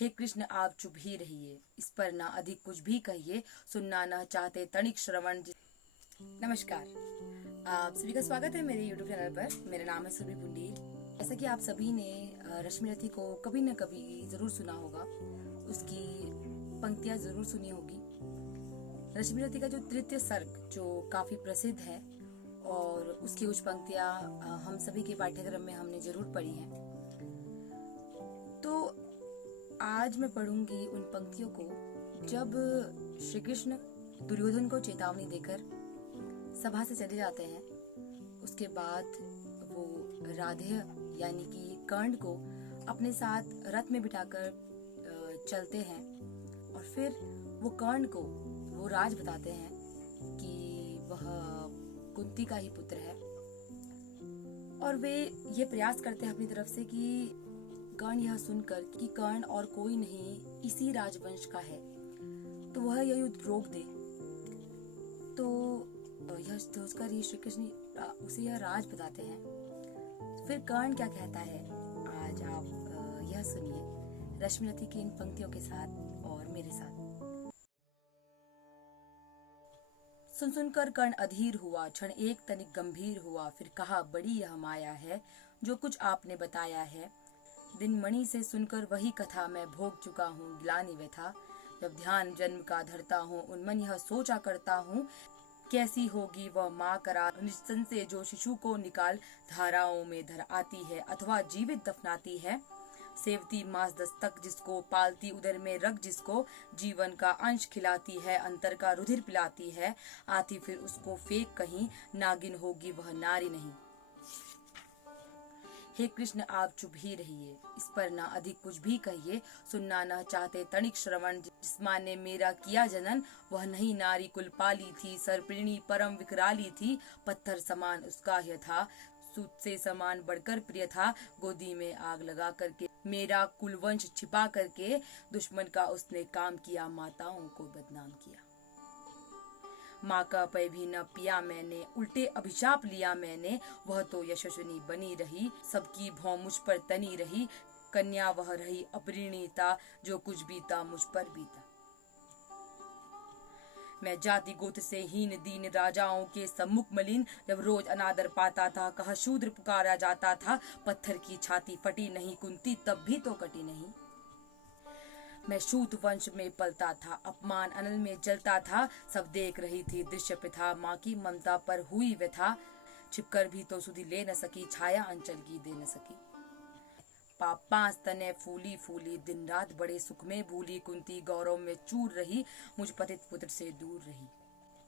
हे कृष्ण आप चुप ही रहिए, इस पर ना अधिक कुछ भी कहिए, सुनना न चाहते तनिक श्रवण। नमस्कार, आप सभी का स्वागत है मेरे YouTube चैनल पर। मेरा नाम है सुरभि पुंडीर। जैसा कि आप सभी ने रश्मि रथी को कभी न कभी जरूर सुना होगा, उसकी पंक्तियां जरूर सुनी होगी। रश्मि रथी का जो तृतीय सर्ग जो काफी प्रसिद्ध है और उसकी कुछ पंक्तियां हम सभी के पाठ्यक्रम में हमने जरूर पढ़ी हैं। तो आज मैं पढ़ूंगी उन पंक्तियों को जब श्री कृष्ण दुर्योधन को चेतावनी देकर सभा से चले जाते हैं। उसके बाद वो राधेय यानी कि कर्ण को अपने साथ रथ में बिठाकर चलते हैं और फिर वो कर्ण को वो राज बताते हैं कि वह कुंती का ही पुत्र है और वे ये प्रयास करते हैं अपनी तरफ से कि कर्ण यह सुनकर कि कर्ण और कोई नहीं इसी राजवंश का है तो वह यह युद्ध रोक दे। तो यह सोचकर ये श्री कृष्ण उसे यह राज बताते हैं। फिर कर्ण क्या कहता है आज आप यह सुनिए रश्मि रथी की इन पंक्तियों के साथ और मेरे साथ। सुन सुनकर कर्ण अधीर हुआ, क्षण एक तनिक गंभीर हुआ, फिर कहा बड़ी यह माया है जो कुछ आपने बताया है। दिन मणि से सुनकर वही कथा मैं भोग चुका हूँ ग्लानि व्यथा। जब ध्यान जन्म का धरता हूँ उन्मन यह सोचा करता हूँ, कैसी होगी वह माँ करार निस्तन से जो शिशु को निकाल धाराओं में धर आती है अथवा जीवित दफनाती है। सेवती मास दस्तक जिसको, पालती उदर में रख जिसको, जीवन का अंश खिलाती है अंतर का रुधिर पिलाती है। आती फिर उसको फेंक कहीं, नागिन होगी वह नारी नहीं। हे कृष्ण आप चुप ही रहिए, इस पर ना अधिक कुछ भी कहिए, सुनना न चाहते तनिक श्रवण। जिस माँ ने मेरा किया जनन वह नहीं नारी कुल पाली थी, सरप्रिणी परम विकराली थी। पत्थर समान उसका यह था, सूत से समान बढ़कर प्रिय था। गोदी में आग लगा करके मेरा कुलवंश छिपा करके, दुश्मन का उसने काम किया, माताओं को बदनाम किया। माँ का पय भी न पिया मैंने, उल्टे अभिशाप लिया मैंने। वह तो यशस्विनी बनी रही, सबकी भौं मुझ पर तनी रही। कन्या वह रही अपरिणीता, जो कुछ बीता मुझ पर बीता। मैं जाति गोत्र से हीन दीन, राजाओं के सम्मुख मलिन। जब रोज अनादर पाता था, कहा शूद्र पुकारा जाता था। पत्थर की छाती फटी नहीं कुंती, तब भी तो कटी नहीं। मैं सूत वंश में पलता था, अपमान अनल में जलता था। सब देख रही थी दृश्य प्रथा, माँ की ममता पर हुई व्यथा। छिपकर भी तो सुधि ले न सकी, छाया अंचल की दे न सकी। पांच तने फूली फूली, दिन रात बड़े सुख में भूली। कुंती गौरव में चूर रही, मुझ पतित पुत्र से दूर रही।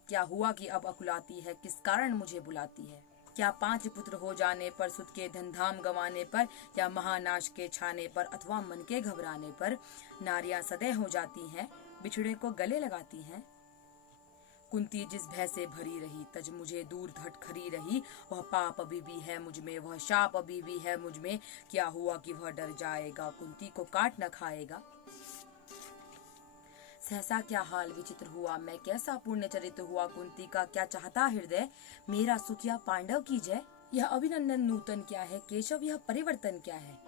क्या हुआ कि अब अकुलाती है, किस कारण मुझे बुलाती है। क्या 5 पुत्र हो जाने पर, सुत के धनधाम गंवाने पर, या महानाश के छाने पर, अथवा मन के घबराने पर नारियां सदैव हो जाती हैं, बिछड़े को गले लगाती हैं। कुंती जिस भय से भरी रही, तज मुझे दूर धट खरी रही। वह पाप अभी भी है मुझ में, वह शाप अभी भी है मुझ में। क्या हुआ कि वह डर जाएगा, कुंती को काट न खाएगा। सहसा क्या हाल विचित्र हुआ, मैं कैसा पुण्य चरित्र हुआ। कुंती का क्या चाहता हृदय, मेरा सुख या पांडव की जय। यह अभिनंदन नूतन क्या है, केशव यह परिवर्तन क्या है।